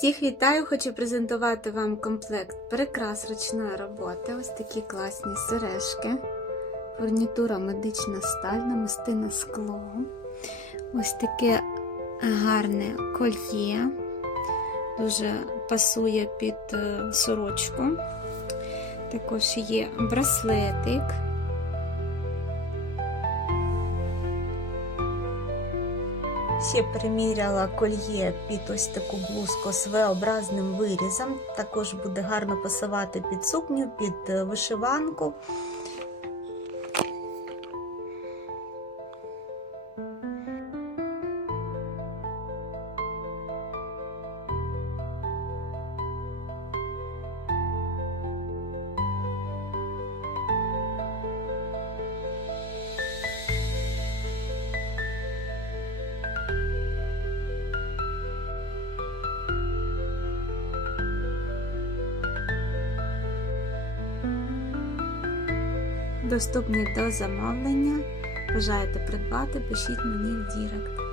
Всіх вітаю! Хочу презентувати вам комплект прикрас ручної роботи. Ось такі класні сережки. Фурнітура медична сталь, намистина скло. Ось таке гарне кольє. Дуже пасує під е, сорочку. Також є браслетик. Ще приміряла кольє під ось таку блузку з V-образним вирізом. Також буде гарно пасувати під сукню, під е, вишиванку. Доступний до замовлення. Бажаєте придбати, пишіть мені в Дірект.